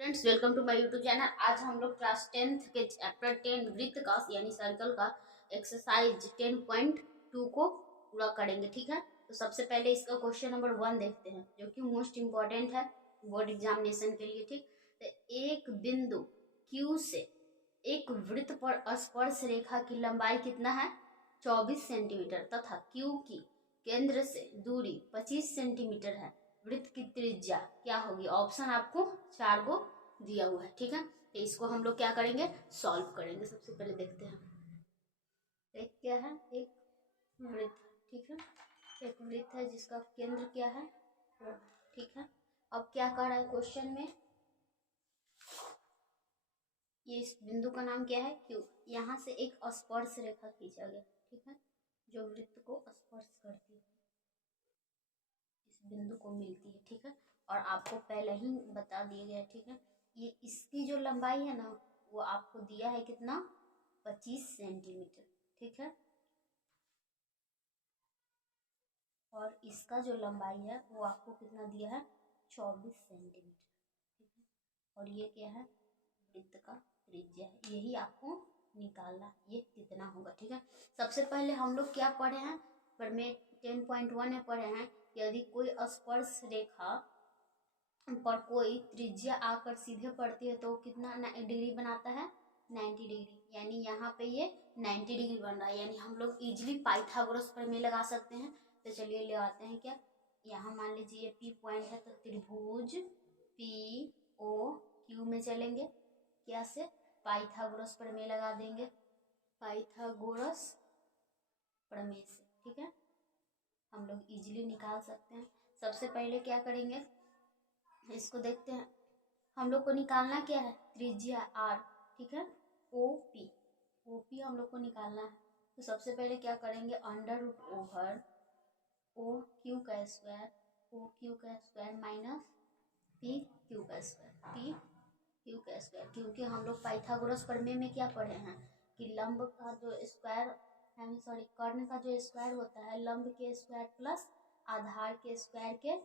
Friends, welcome to my YouTube channel. आज हम लोग क्लास 10th के चैप्टर 10 वृत्त का यानी सर्कल का एक्सरसाइज 10.2 को पूरा करेंगे। ठीक है, तो सबसे पहले इसका क्वेश्चन नंबर 1 देखते हैं, जो कि मोस्ट इम्पोर्टेंट है बोर्ड एग्जामिनेशन के लिए। ठीक, तो एक बिंदु Q से एक वृत्त पर स्पर्श रेखा की लंबाई कितना है? 24 सेंटीमीटर तथा Q की केंद्र से दूरी 25 सेंटीमीटर है। वृत्त की त्रिज्या क्या होगी? ऑप्शन आपको 4 को दिया हुआ है। ठीक है, तो इसको हम लोग क्या करेंगे? सॉल्व करेंगे। सबसे पहले देखते हैं, एक क्या है? एक वृत्त। ठीक है, एक वृत्त है जिसका केंद्र क्या है? O। ठीक है, अब क्या कह रहा है क्वेश्चन में? ये इस बिंदु का नाम क्या है? Q। यहाँ से एक स्पर्श रेखा खींचा गया। ठीक है, जो वृत्त को स्पर्श करती है, इस बिंदु को मिलती है। ठीक है, और आपको पहले ही बता दिया गया है। ठीक है, ये इसकी जो लंबाई है ना, वो आपको दिया है कितना? 25 सेंटीमीटर। ठीक है, और इसका जो लंबाई है वो आपको कितना दिया है? 24 सेंटीमीटर। ठीक है, और ये क्या है? वृत्त का त्रिज्या है। यही आपको निकालना, ये कितना होगा। ठीक है, सबसे पहले हम लोग क्या पढ़े हैं? पर में 10.1 में पढ़े हैं, यदि कोई स्पर्श रेखा पर कोई त्रिज्या आकर सीधे पड़ती है तो कितना डिग्री बनाता है? 90 डिग्री। यानी यहाँ पे ये 90 डिग्री बन रहा है। यानी हम लोग इजिली पाइथागोरस प्रमेय लगा सकते हैं। तो चलिए ले आते हैं। क्या यहाँ मान लीजिए ये P पॉइंट है, तो त्रिभुज POQ में चलेंगे। क्या से? पाइथागोरस प्रमेय लगा देंगे, पाइथागोरस प्रमेय से। ठीक है, हम लोग इजिली निकाल सकते हैं। सबसे पहले क्या करेंगे, इसको देखते हैं। हम लोग को निकालना क्या है? त्रिज्या R। ठीक है, OP हम लोग को निकालना है। तो सबसे पहले क्या करेंगे? अंडर रूट ओवर OQ का स्क्वायर माइनस PQ का स्क्वायर। क्योंकि हम लोग पाइथागोरस प्रमेय में क्या पढ़े हैं कि लंब का जो स्क्वायर कर्ण का जो स्क्वायर होता है, लंब के स्क्वायर प्लस आधार के स्क्वायर के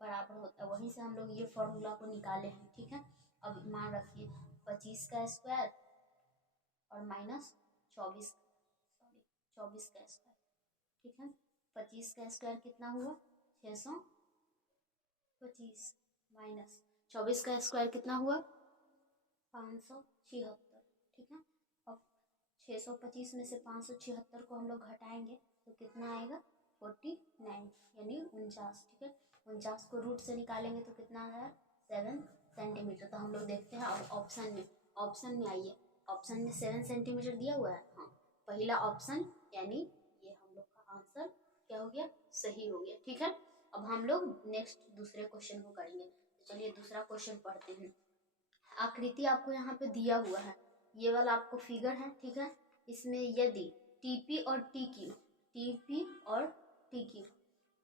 बराबर होता है। वहीं से हम लोग ये फॉर्मूला को निकाले हैं। ठीक है, अब मान रखिए 25 का स्क्वायर और माइनस 24 का स्क्वायर। ठीक है, 25 का स्क्वायर कितना हुआ? 625 माइनस 24 का स्क्वायर कितना हुआ? 576। ठीक है, अब 625 में से 576 को हम लोग घटाएंगे तो कितना आएगा? 49 यानी 49। ठीक है, 49 को रूट से निकालेंगे तो कितना आया? 7 सेंटीमीटर। तो हम लोग देखते हैं अब ऑप्शन में आइए। ऑप्शन में 7 सेंटीमीटर दिया हुआ है। हाँ, पहला ऑप्शन यानी ये हम लोग का आंसर क्या हो गया? सही हो गया। ठीक है, अब हम लोग नेक्स्ट दूसरे क्वेश्चन को करेंगे। तो चलिए दूसरा क्वेश्चन पढ़ते हैं। आकृति आपको यहाँ पे दिया हुआ है, ये वाला आपको फिगर है। ठीक है, इसमें यदि टीपी और टीक्यू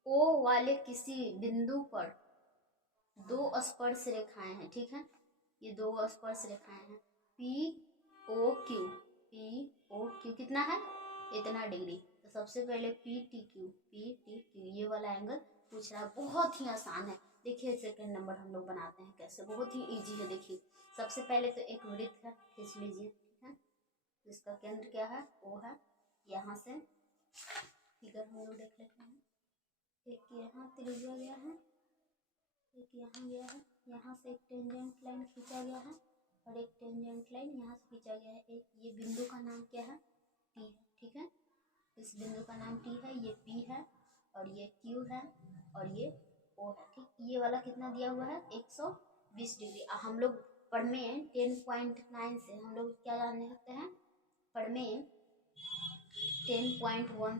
ओ वाले किसी बिंदु पर दो स्पर्श रेखाएं हैं। ठीक है, ये दो स्पर्श रेखाएं हैं POQ कितना है? इतना डिग्री। तो सबसे पहले PTQ ये वाला एंगल पूछ रहा है। बहुत ही आसान है। देखिए सेकंड नंबर हम लोग बनाते हैं कैसे, बहुत ही इजी है। देखिए सबसे पहले तो एक वृत्त है, खींच लीजिए। ठीक है, जिसका केंद्र क्या है? O है। यहाँ से फिगर हम लोग देख लेते हैं। एक यहाँ त्रिज्या गया है, एक यहाँ गया है। यहाँ से एक टेंजेंट लाइन खींचा गया है और एक टेंजेंट लाइन यहाँ से खींचा गया है। एक ये बिंदु का नाम क्या है? T है। ठीक है, इस बिंदु का नाम T है, ये P है और ये Q है और ये O है। ठीक, ये वाला कितना दिया हुआ है? 120 डिग्री। हम लोग प्रमेय 10.9 से हम लोग क्या जानने सकते हैं? प्रमेय 10.1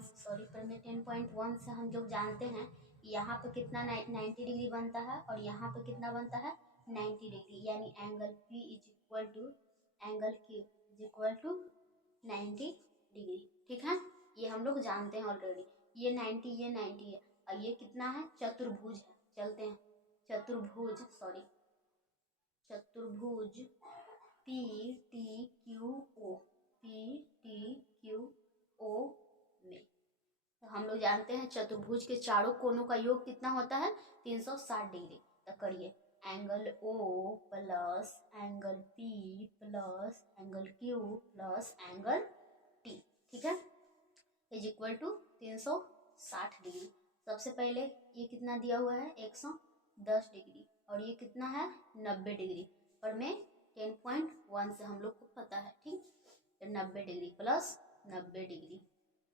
से हम लोग जानते हैं यहाँ पे कितना 90 डिग्री बनता है और यहाँ पे कितना बनता है? 90 डिग्री। यानी angle P is equal to angle Q is equal to 90 degree. ठीक है, ये हम लोग जानते हैं ऑलरेडी। ये 90 है और ये कितना है? चतुर्भुज है। चलते हैं चतुर्भुज PTQO में। तो हम लोग जानते हैं चतुर्भुज के चारों कोनों का योग कितना होता है? 360 डिग्री। तो करिए angle O plus angle P plus angle Q plus angle T, ठीक है, इज इक्वल टू 360 डिग्री। सबसे पहले ये कितना दिया हुआ है 110 डिग्री और ये कितना है 90 डिग्री, और मैं 10.1 से हम लोग को पता है, ठीक, तो 90 डिग्री प्लस 90 डिग्री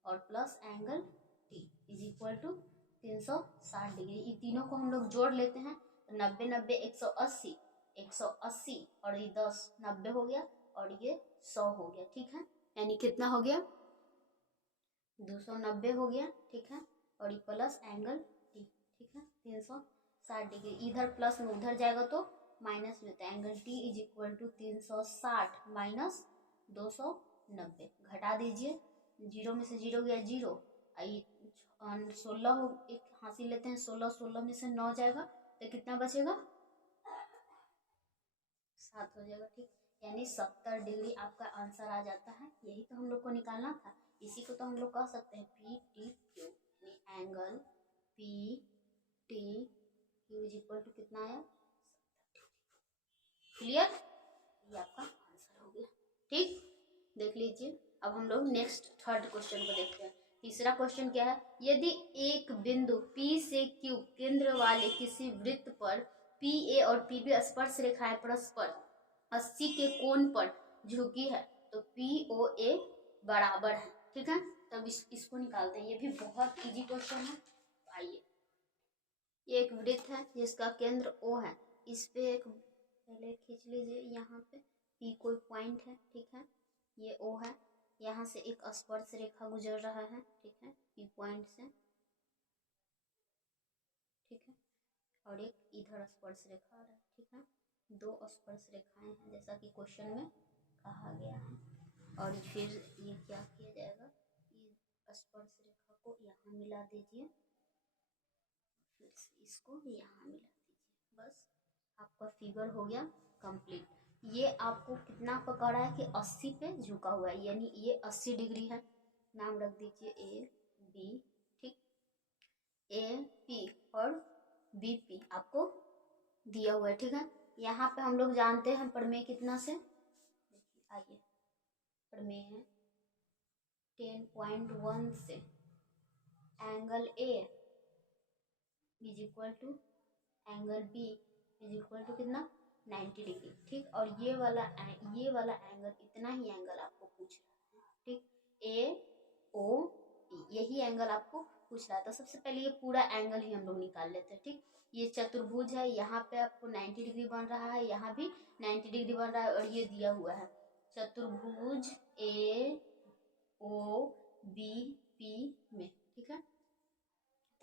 और plus angle T is equal to 360 degree. ये तीनों को हम लोग जोड़ लेते हैं, 90 90 180 180 और ये 10 90 हो गया और ये 100 हो गया, ठीक है, यानी कितना हो गया 290 हो गया, ठीक है, और ये प्लस एंगल टी, ठीक है, 360 डिग्री। इधर प्लस में उधर जाएगा तो माइनस में, तो angle T is equal to 360 minus 290, घटा दीजिए, 0 में से 0 गया 0, 16 हो, एक हासिल लेते हैं, 16 16 में से 9 जाएगा तो कितना बचेगा 7 हो जाएगा, ठीक, यानी 70 डिग्री आपका आंसर आ जाता है। यही तो हम लोग को निकालना था, इसी को तो हम लोग कह सकते हैं पी टी क्यू, यानी angle P T Q is equal to कितना आया 70 डिग्री। क्लियर, ये आपका आंसर हो गया, ठीक, देख लीजिए। अब हम लोग नेक्स्ट थर्ड क्वेश्चन को देखते हैं। तीसरा क्वेश्चन क्या है, यदि एक बिंदु P से Q केंद्र वाले किसी वृत्त पर PA और PB स्पर्श रेखाएं परस्पर 80 के कोण पर झुकी है तो POA बराबर है, ठीक है, तब इसको निकालते हैं। ये भी बहुत इजी क्वेश्चन है। आइए, ये एक वृत्त है जिसका केंद्र O है, इस पे एक पहले खींच लीजिए, यहाँ पे P कोई पॉइंट है, ठीक है, ये O है, यहाँ से एक स्पर्श रेखा गुजर रहा है, ठीक है, P पॉइंट से, ठीक है, और एक इधर स्पर्श रेखा आ रहा है, ठीक है, दो स्पर्श रेखाएं हैं जैसा कि क्वेश्चन में कहा गया है। और फिर ये क्या किया जाएगा, ये स्पर्श रेखा को यहाँ मिला दीजिए, फिर से इसको यहाँ मिला दीजिए, बस आपका फिगर हो गया कंप्लीट। ये आपको कितना पकड़ा है कि 80 पे झुका हुआ है, यानी ये 80 डिग्री है, नाम रख दीजिए ए बी, ठीक, ए पी और बी पी आपको दिया हुआ है, ठीक है। यहाँ पे हम लोग जानते हैं प्रमेय कितना से, आइए, प्रमेय 10.1 से angle A is equal to angle B is equal to कितना 90 डिग्री, ठीक, और ये वाला एंगल, इतना ही एंगल आपको पूछ रहा है, ठीक, ए ओ यही एंगल आपको पूछ रहा था। सबसे पहले ये पूरा एंगल ही हम लोग निकाल लेते हैं, ठीक, ये चतुर्भुज है, यहाँ पे आपको 90 डिग्री बन रहा है, यहाँ भी 90 डिग्री बन रहा है, और ये दिया हुआ है चतुर्भुज ए ओ बी पी में, ठीक है,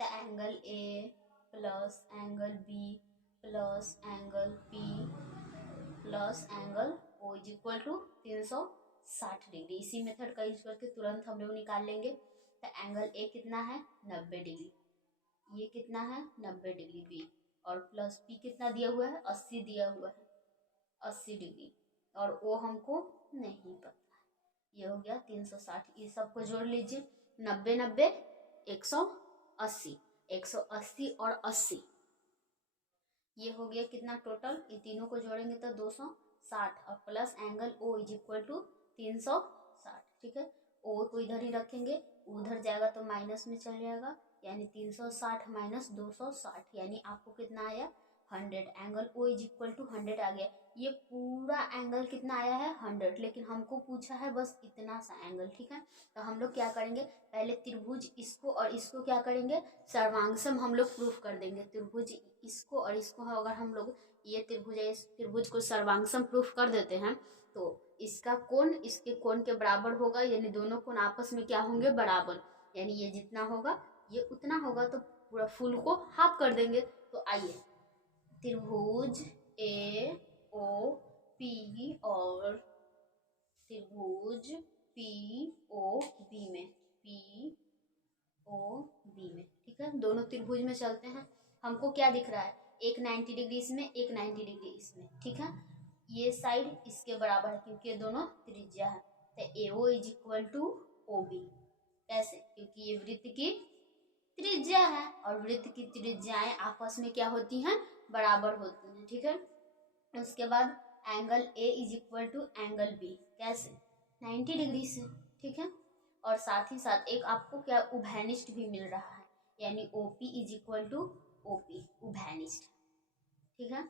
तो angle A plus angle B plus angle P plus angle O is equal to 360 degree. इसी मेथड का यूज करके तुरंत हम लोग निकाल लेंगे। तो एंगल ए कितना है 90 डिग्री, ये कितना है 90 डिग्री बी, और प्लस पी कितना दिया हुआ है 80 दिया हुआ है 80 डिग्री, और ओ हमको नहीं पता है, ये हो गया 360। ये सबको जोड़ लीजिए, 90 90 180 180 और 80, ये हो गया कितना टोटल, ये तीनों को जोड़ेंगे तो 260, और plus angle O is equal to 360, ठीक है, ओ को इधर ही रखेंगे, उधर जाएगा तो माइनस में चल जाएगा, यानी 360 माइनस 260, यानी आपको कितना आया 100, angle O is equal to 100 आ गया। ये पूरा एंगल कितना आया है 100, लेकिन हमको पूछा है बस इतना सा एंगल, ठीक है। तो हम लोग क्या करेंगे, पहले त्रिभुज इसको और इसको क्या करेंगे, सर्वांगसम हम लोग प्रूफ कर देंगे। त्रिभुज इसको और इसको अगर हम लोग ये त्रिभुज है, इस त्रिभुज को सर्वांगसम प्रूफ कर देते हैं तो इसका कोण इसके कोण के बराबर होगा, यानी दोनों कोण आपस में क्या होंगे बराबर, यानी ये जितना होगा ये उतना होगा, तो पूरा फुल को हाफ कर देंगे। तो आइए, त्रिभुज ए ओ पी और त्रिभुज पी ओ बी में, पी ओ बी में, ठीक है, दोनों त्रिभुज में चलते हैं। हमको क्या दिख रहा है, एक 90 डिग्री इसमें, एक 90 डिग्री इसमें, ठीक है, ये साइड इसके बराबर है क्योंकि ये दोनों त्रिज्या है। तो A O is equal to O B, कैसे, क्योंकि ये वृत्त की त्रिज्या है, और वृत्त की त्रिज्याएं आपस में क्या होती हैं बराबर होते हैं, ठीक है। उसके बाद angle A is equal to angle B, कैसे? 90 डिग्री से, ठीक है। और साथ ही साथ एक आपको क्या उभयनिष्ठ भी मिल रहा है, यानी O P is equal to O P, उभयनिष्ठ, ठीक है।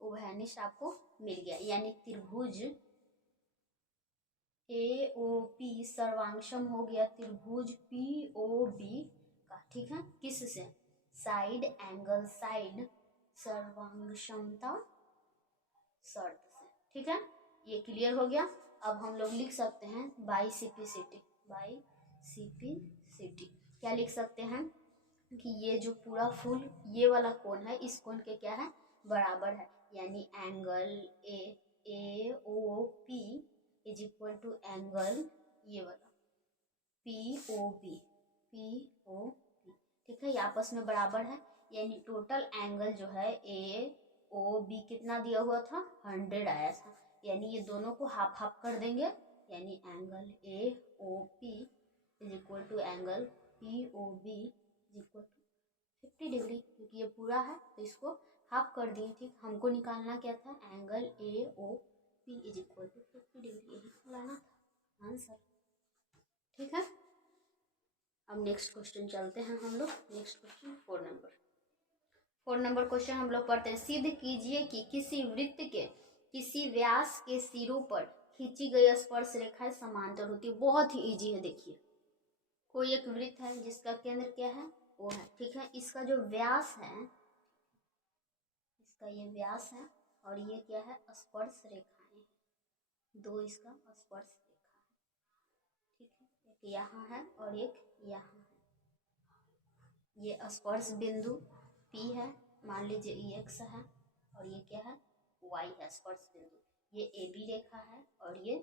उभयनिष्ठ आपको मिल गया, यानी त्रिभुज ए ओ पी सर्वांगसम हो गया त्रिभुज पी ओ बी का, ठीक है। किस से? साइड एंगल साइड सर्वांगक्षमता शर्त से, ठीक है। ये क्लियर हो गया। अब हम लोग लिख सकते हैं बाइसिपिसिटी, बाइसिपिसिटी क्या लिख सकते हैं कि ये जो पूरा फुल ये वाला कोण है, इस कोण के क्या है? बराबर है, यानी angle A O P is equal to angle ये वाला पी ओ बी, ठीक है। ये आपस में बराबर है, यानी टोटल एंगल जो है ए ओ बी कितना दिया हुआ था? 100 आया था, यानी ये दोनों को हाफ हाफ कर देंगे, यानी angle A O P is equal to angle P O B is equal to 50 degree, क्योंकि ये पूरा है तो इसको हाफ कर दिए, ठीक। हमको निकालना क्या था? Angle A O P is equal to 50 degree, यही निकालना था आंसर, ठीक है। अब नेक्स्ट क्वेश्चन चलते हैं हम लोग। नेक्स्ट क्वेश्चन 4 नंबर क्वेश्चन हम लोग पढ़ते हैं। सिद्ध कीजिए कि किसी वृत्त के किसी व्यास के सिरों पर खींची गई स्पर्श रेखाएं समांतर होती है। बहुत ही इजी है, देखिए। कोई एक वृत्त है जिसका केंद्र क्या है? वो है, ठीक है। इसका जो व्यास है, इसका ये व्यास है, और ये क्या है? स्पर्श रेखाएं, दो इसका स्पर्श रेखा है, ठीक है। एक यहाँ है और एक यहाँ है। ये स्पर्श बिंदु P है, मान लीजिए ये x है, और ये क्या है? y है, स्पर्श बिंदु। ये AB रेखा है और ये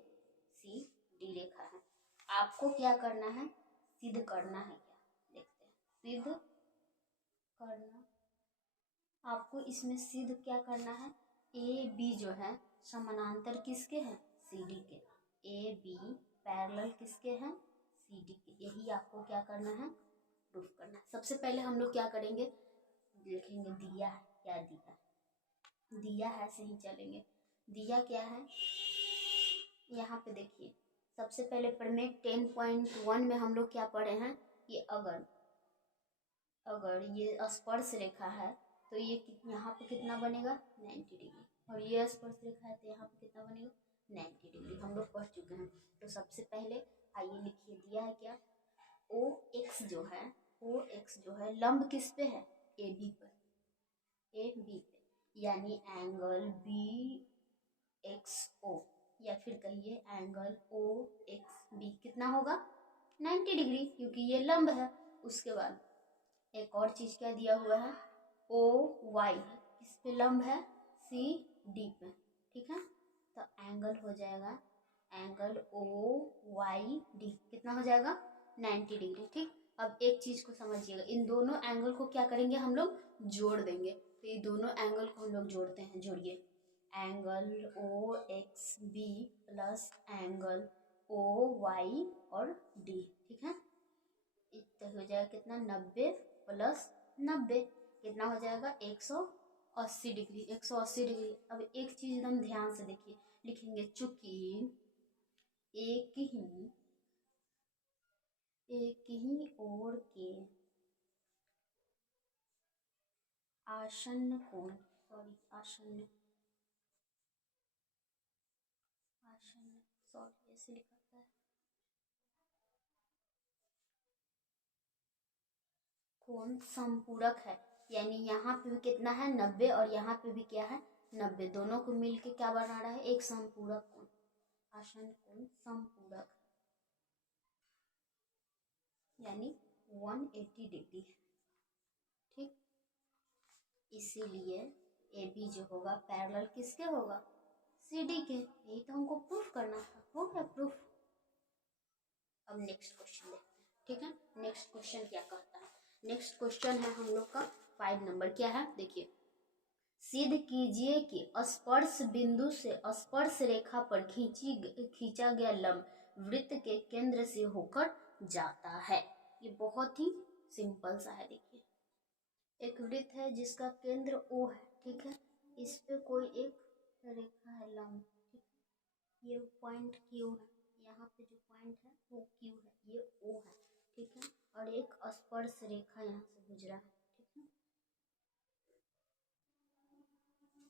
CD रेखा है। आपको क्या करना है? सिद्ध करना है, क्या देखते हैं। सिद्ध करना, आपको इसमें सिद्ध क्या करना है? AB जो है समानांतर किसके हैं? CD के। AB पैरेलल किसके हैं? CD के। यही आपको क्या करना है? प्रूफ करना है। सबसे पहले हम लोग क्या करेंगे? देखेंगे दिया है, क्या दिया है। दिया है से ही चलेंगे। दिया क्या है? यहाँ पे देखिए, सबसे पहले प्रमेय 10.1 में हम लोग क्या पढ़े हैं कि अगर ये स्पर्श रेखा है तो ये यहाँ पे कितना बनेगा? 90 डिग्री, और ये स्पर्श रेखा है तो यहाँ पे कितना बनेगा? 90 डिग्री। हम लोग पढ़ चुके हैं। तो सबसे पहले आइए लिखिए, दिया है क्या? OX जो है लंब किस पे है? AB पर, AB पे, यानी एंगल BXO, या फिर कहिए एंगल OXB कितना होगा? 90 डिग्री, क्योंकि ये लंब है। उसके बाद एक और चीज क्या दिया हुआ है? OY किस पे लंब है? CD पे, ठीक है। तो एंगल हो जाएगा एंगल OYD कितना हो जाएगा? 90 डिग्री, ठीक। अब एक चीज को समझिएगा, इन दोनों एंगल को क्या करेंगे हम लोग? जोड़ देंगे। तो ये दोनों एंगल को हम लोग जोड़ते हैं, जोड़िए। Angle OXB plus angle OY और D, ठीक है। इतना हो जाएगा कितना? 90 प्लस 90 कितना हो जाएगा? 180 डिग्री, 180 डिग्री। अब एक चीज एकदम ध्यान से देखिए, लिखेंगे चूंकि एक ही ओर के आसन्न कोण, ऐसे लिखा है कोण संपूरक है, यानी यहाँ पे भी कितना है? 90, और यहाँ पे भी क्या है? 90। दोनों को मिलके क्या बना रहा है? एक संपूरक कोण, आसन्न कोण संपूरक, यानी 180 डिग्री, ठीक। इसीलिए AB जो होगा पैरेलल किसके होगा? CD के। यही तो हमको प्रूफ करना था, हो गया प्रूफ। अब नेक्स्ट क्वेश्चन देखते हैं, ठीक है। नेक्स्ट क्वेश्चन क्या कहता है? नेक्स्ट क्वेश्चन है हम लोग का 5 नंबर। क्या है? देखिए, सिद्ध कीजिए कि स्पर्श बिंदु से स्पर्श रेखा पर खींचा गया लंब वृत्त के केंद्र से होकर जाता है। ये बहुत ही सिंपल सा है, देखिए। एक वृत्त है जिसका केंद्र ओ है, ठीक है। इस पे कोई एक रेखा है लंब, ठीक। ये पॉइंट क्यू है, यहाँ पे जो पॉइंट है वो क्यू है, ये ओ है, ठीक है। और एक स्पर्श रेखा यहाँ से गुजरा है, ठीक है।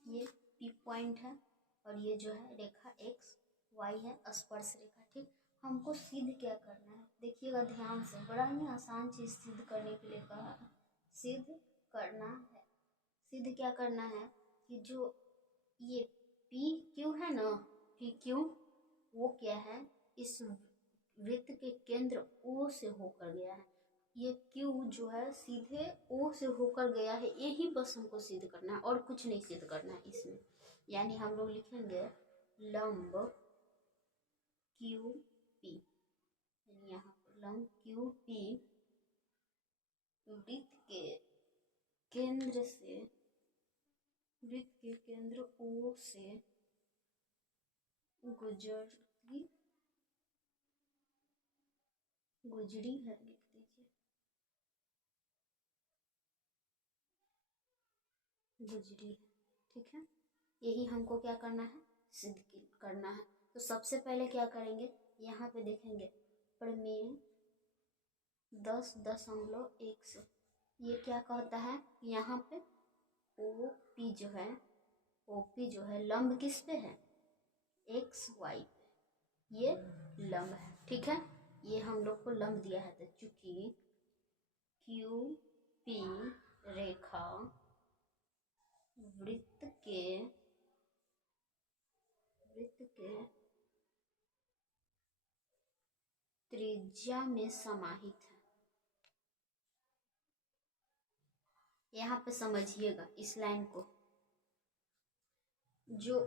ये पी पॉइंट है और ये जो है रेखा एक्स वाई है, स्पर्श रेखा, ठीक। हमको सिद्ध क्या करना है, देखिएगा ध्यान से, बड़ा ही आसान चीज सिद्ध करने के लिए कहा है। सिद्ध करना है, सिद्ध क्या करना है कि जो ये पी क्यू है ना, पी क्यू, वो क्या है, इस वृत्त के केंद्र ओ से होकर गया है। ये क्यू जो है सीधे ओ से होकर गया है, यही बस हमको सिद्ध करना है और कुछ नहीं सिद्ध करना है इसमें। यानी हम लोग लिखेंगे लंब क्यू पी, यानी यहाँ पर लंब क्यू पी वृत्त के केंद्र से, वृत्त के केंद्र ओ से गुजरी है, लिख दीजिए गुजरी है, ठीक है। यही हमको क्या करना है, सिद्ध करना है। तो सबसे पहले क्या करेंगे, यहाँ पे देखेंगे प्रमेय 10.1 से, ये क्या कहता है, यहाँ पे ओ पी जो है, ओ पी जो है लंब किस पे है, एक्स वाई पे, ये लंब है, ठीक है। ये हम लोग को लंब दिया है, तो चूंकि क्यू पी रेखा वृत्त के त्रिज्या में समाहित है। यहाँ पे समझिएगा इस लाइन को, जो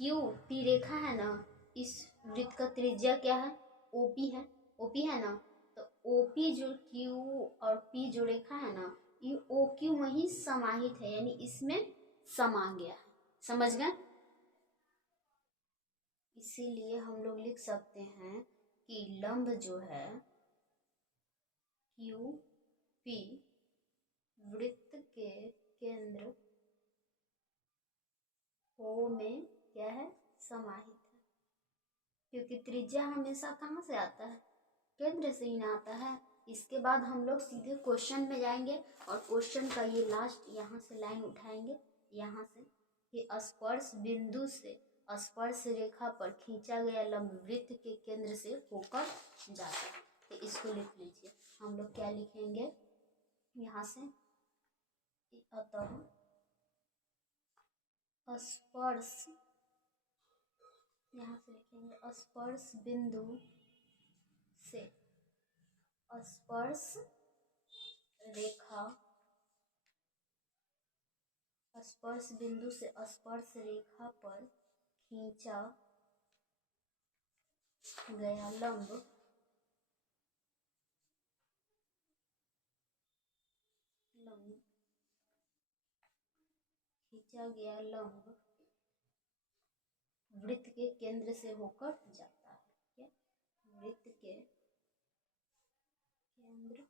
क्यू पी रेखा है ना, इस वृत्त का त्रिज्या क्या है, ओपी है, ओपी है ना। तो ओपी जो क्यू और पी जो रेखा है ना, ये ओ क्यू में ही समाहित है, यानी इसमें समा गया है, समझ गए। इसीलिए हम लोग लिख सकते हैं कि लंब जो है क्यू पी वृत्त के केंद्र ओ में क्या है, समाहित है। क्योंकि त्रिज्या हमेशा कहाँ से आता है, केंद्र से ही ना आता है। इसके बाद हम लोग सीधे क्वेश्चन में जाएंगे और क्वेश्चन का ये लास्ट यहाँ से लाइन उठाएंगे, यहाँ से कि स्पर्श बिंदु से स्पर्श रेखा पर खींचा गया लंब वृत्त के केंद्र से होकर जाता है। तो इसको लिख लीजिए, हम लोग क्या लिखेंगे यहाँ से, अतः स्पर्श, यहाँ से लिखेंगे स्पर्श बिंदु से स्पर्श रेखा, स्पर्श बिंदु से स्पर्श रेखा पर खींचा गया लंब खींचा गया लंब वृत्त के केंद्र से होकर जाता है, क्या, वृत्त के केंद्र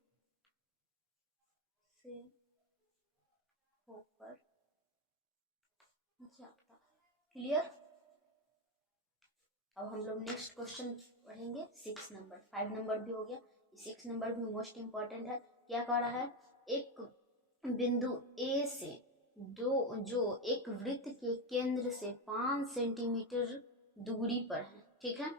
से होकर जाता है, क्लियर। अब हम लोग नेक्स्ट क्वेश्चन पढ़ेंगे 6 नंबर, 5 नंबर भी हो गया, 6 नंबर भी मोस्ट इंपॉर्टेंट है। क्या कह रहा है, एक बिंदु ए से जो एक वृत्त के केंद्र से 5 सेंटीमीटर दूरी पर है, ठीक है।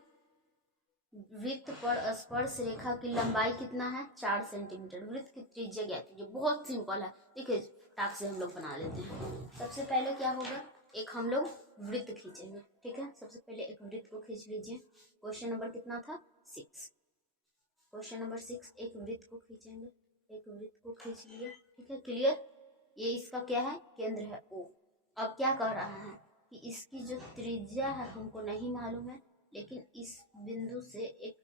वृत्त पर स्पर्श रेखा की लंबाई कितना है, 4 सेंटीमीटर। वृत्त की त्रिज्या ज्ञात कीजिए, बहुत सिंपल है, देखिए टाक से हम लोग बना लेते हैं। सबसे पहले क्या होगा, एक हम लोग वृत्त खींचेंगे, ठीक है। सबसे पहले एक वृत्त को खींच लीजिए। क्वेश्चन नंबर कितना था, 6। क्वेश्चन नंबर 6, एक वृत्त को खींचेंगे, एक वृत्त को खींच लिया, ठीक है, क्लियर। ये इसका क्या है, केंद्र है ओ। अब क्या कह रहा है कि इसकी जो त्रिज्या है हमको नहीं मालूम है, लेकिन इस बिंदु से एक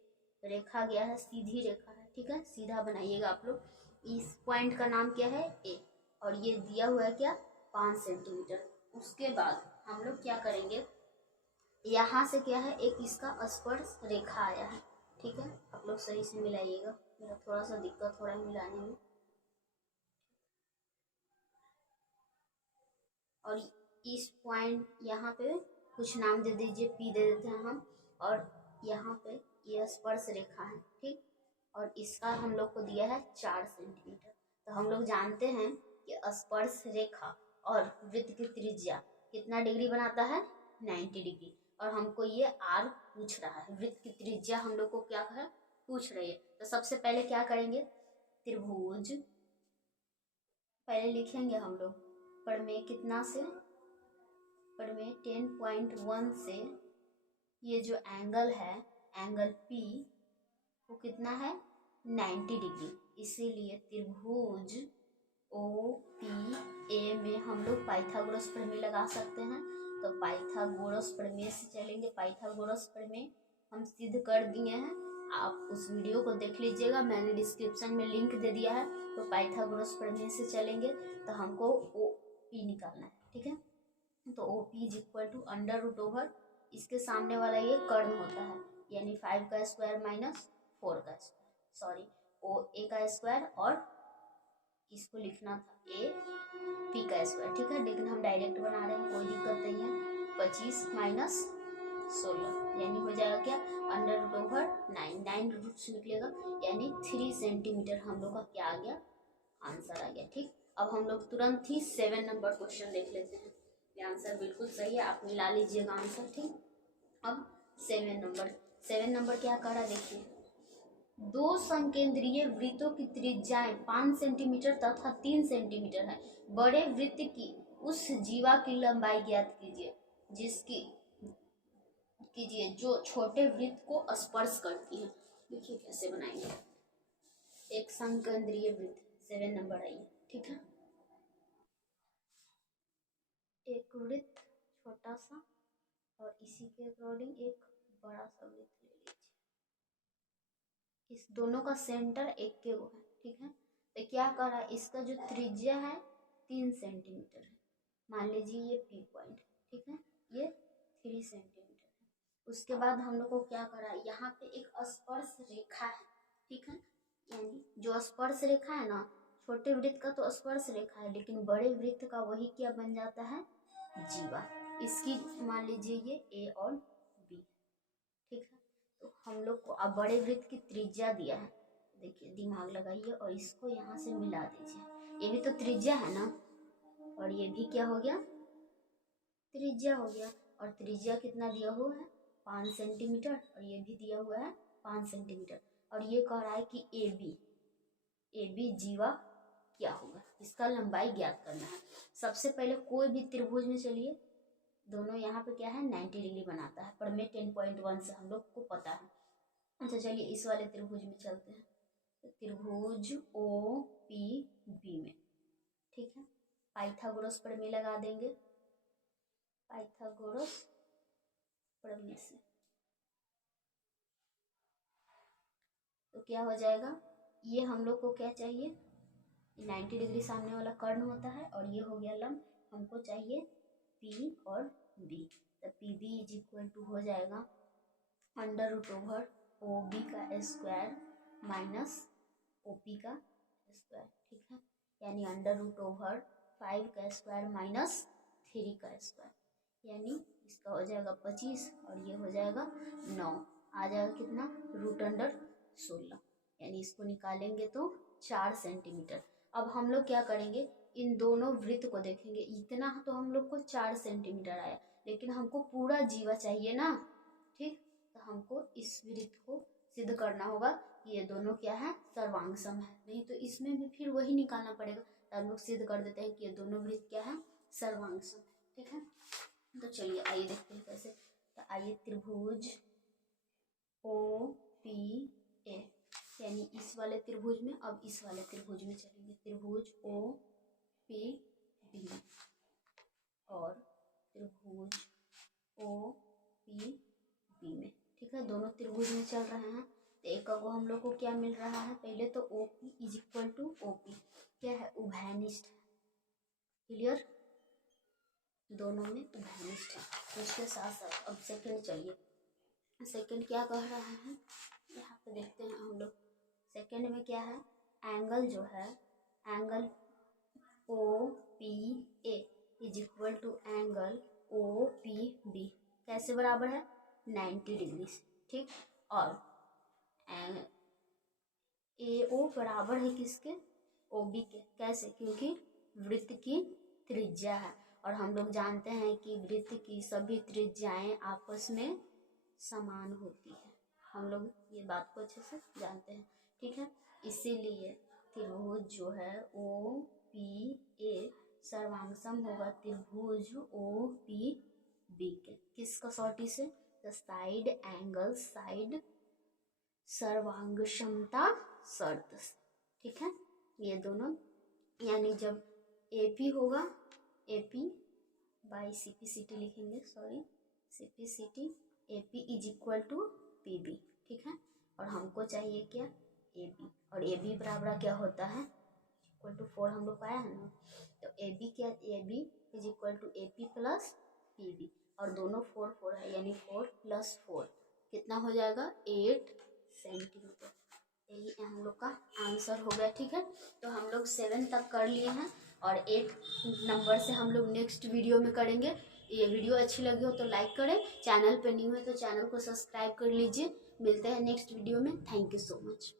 रेखा गया है, सीधी रेखा है, ठीक है, सीधा बनाइएगा आप लोग। इस पॉइंट का नाम क्या है, ए, और ये दिया हुआ है क्या, 5 सेंटीमीटर। उसके बाद हम लोग क्या करेंगे, यहाँ से क्या है, एक इसका स्पर्श रेखा आया है, ठीक है। आप लोग सही से मिलाइएगा, मेरा थोड़ा सा दिक्कत हो रहा है मिलाने में। और इस पॉइंट यहाँ पे कुछ नाम दे दीजिए, पी दे देते हैं हम। और यहाँ पे ये स्पर्श रेखा है, ठीक। और इसका हम लोग को दिया है 4 सेंटीमीटर। तो हम लोग जानते हैं कि स्पर्श रेखा और वृत्त की त्रिज्या कितना डिग्री बनाता है, 90 डिग्री। और हमको ये आर पूछ रहा है, वृत्त की त्रिज्या हम लोग को क्या है पूछ रही है। तो सबसे पहले क्या करेंगे, त्रिभुज पहले लिखेंगे हम लोग, प्रमेय कितना से, प्रमेय 10.1 से ये जो एंगल है, एंगल पी वो कितना है, 90 डिग्री। इसीलिए त्रिभुज ओ पी ए में हम लोग पाइथागोरस प्रमेय लगा सकते हैं। तो पाइथागोरस प्रमेय से चलेंगे, पाइथागोरस प्रमेय हम सिद्ध कर दिए हैं। आप उस वीडियो को देख लीजिएगा, मैंने डिस्क्रिप्शन में लिंक दे दिया है। तो पाइथागोरस प्रमेय से चलेंगे तो हमको ओ पी निकालना है, ठीक है। तो O P is equal to under root over इसके सामने वाला ये कर्ण होता है, यानी 5 का स्क्वायर माइनस 4 का स्क्वायर, सॉरी ओ ए का स्क्वायर, और इसको लिखना था ए पी का स्क्वायर, ठीक है। लेकिन हम डायरेक्ट बना रहे हैं, कोई दिक्कत नहीं है। 25 माइनस 16 यानी हो जाएगा क्या, अंडर रूट ओवर 9 रूट से निकलेगा, यानी 3 सेंटीमीटर हम लोग का क्या आ गया, आंसर आ गया, ठीक। अब हम लोग तुरंत ही 7 नंबर क्वेश्चन देख लेते हैं। ये आंसर बिल्कुल सही है, आप मिला लीजिएगा आंसर, ठीक। अब 7 नंबर क्या कह रहा है देखिए, दो संकेंद्रीय वृत्तों की त्रिज्याएं 5 सेंटीमीटर तथा 3 सेंटीमीटर है। बड़े वृत्त की उस जीवा की लंबाई ज्ञात कीजिए जो छोटे वृत्त को स्पर्श करती है। देखिए कैसे बनाएंगे, एक संकेंद्रीय वृत्त 7 नंबर आइए, ठीक है। एक वृत्त छोटा सा और इसी के अकॉर्डिंग एक बड़ा सा वृत्त ले लीजिए। इस दोनों का सेंटर एक के वो है, ठीक है। तो क्या कर रहा है, इसका जो त्रिज्या है 3 सेंटीमीटर है, मान लीजिए ये पी पॉइंट, ठीक है, ये 3 सेंटीमीटर है। उसके बाद हम लोग को क्या करा है, यहाँ पे एक स्पर्श रेखा है, ठीक है। यानी जो स्पर्श रेखा है ना, छोटे वृत्त का तो स्पर्श रेखा है, लेकिन बड़े वृत्त का वही क्या बन जाता है, जीवा। इसकी मान लीजिए ये ए और बी, ठीक है। तो हम लोग को अब बड़े वृत्त की त्रिज्या दिया है, देखिए दिमाग लगाइए और इसको यहाँ से मिला दीजिए। ये भी तो त्रिज्या है ना, और ये भी क्या हो गया, त्रिज्या हो गया। और त्रिज्या कितना दिया हुआ है, 5 सेंटीमीटर, और ये भी दिया हुआ है 5 सेंटीमीटर। और ये कह रहा है कि ए बी जीवा क्या होगा, इसका लंबाई ज्ञात करना है। सबसे पहले कोई भी त्रिभुज में चलिए, दोनों यहाँ पे क्या है 90 डिग्री बनाता है, पर मैं 10.1 से हम लोग को पता है। अच्छा चलिए इस वाले त्रिभुज में चलते हैं, तो त्रिभुज ओ पी बी में, ठीक है। पाइथागोरस प्रमेय लगा देंगे, पाइथागोरस प्रमेय से तो क्या हो जाएगा, ये हम लोग को क्या चाहिए, 90 डिग्री सामने वाला कर्ण होता है, और ये हो गया लंब, हमको चाहिए पी और बी। तो P B is equal to हो जाएगा under root over O B का स्क्वायर माइनस ओ पी का स्क्वायर, ठीक है। यानी अंडर रूट ओवर 5 का स्क्वायर माइनस 3 का स्क्वायर, यानी इसका हो जाएगा 25 और ये हो जाएगा 9, आ जाएगा कितना, रूट अंडर 16, यानी इसको निकालेंगे तो 4 सेंटीमीटर। अब हम लोग क्या करेंगे, इन दोनों वृत्त को देखेंगे, इतना तो हम लोग को 4 सेंटीमीटर आया, लेकिन हमको पूरा जीवा चाहिए ना, ठीक। तो हमको इस वृत्त को सिद्ध करना होगा कि ये दोनों क्या है, सर्वांग सम है, नहीं तो इसमें भी फिर वही निकालना पड़ेगा। तो हम लोग सिद्ध कर देते हैं कि ये दोनों वृत्त क्या है, सर्वांग सम है, ठीक है। तो चलिए आइए देखते हैं कैसे। तो आइए त्रिभुज ओ पी ए, यानी इस वाले त्रिभुज में, अब इस वाले त्रिभुज में चलेंगे, त्रिभुज ओ पी बी और त्रिभुज ओ पी बी में, ठीक है। दोनों त्रिभुज में चल रहे हैं, तो एक को हम लोग को क्या मिल रहा है, पहले तो O P is equal to O P क्या है, उभयनिष्ठ है, क्लियर, दोनों में उभयनिष्ठ है। तो इसके साथ साथ अब सेकंड चलिए, सेकंड क्या कह रहा है, यहाँ पे देखते हैं हम लोग। सेकंड में क्या है, एंगल जो है, angle O P A is equal to angle O P B कैसे बराबर है 90 डिग्री से, ठीक। और ए ओ बराबर है किसके ओ बी के, कैसे, क्योंकि वृत्त की त्रिज्या है और हम लोग जानते हैं कि वृत्त की सभी त्रिज्याएं आपस में समान होती है, हम लोग ये बात को अच्छे से जानते हैं, ठीक है। इसीलिए त्रिभुज जो है ओ पी ए सर्वांगसम होगा त्रिभुज ओ पी बी के, किस कसौटी से, द साइड एंगल साइड सर्वांगक्षमता शर्त से, ठीक है। ये दोनों यानी जब ए पी होगा, A P by C P C T लिखेंगे, sorry C P C T, A P is equal to P B, ठीक है। और हमको चाहिए क्या ए बी, और ए बी बराबर क्या होता है इक्वल टू 4 हम लोग पाया है ना, तो ए बी क्या, A B is equal to A P plus P B, और दोनों 4 4 है यानी 4 + 4 कितना हो जाएगा 8 सेंटीमीटर। यही हम लोग का आंसर हो गया, ठीक है। तो हम लोग 7 तक कर लिए हैं और 8 नंबर से हम लोग नेक्स्ट वीडियो में करेंगे। ये वीडियो अच्छी लगी हो तो लाइक करें, चैनल पे न्यू है तो चैनल को सब्सक्राइब कर लीजिए। मिलते हैं नेक्स्ट वीडियो में, थैंक यू सो मच।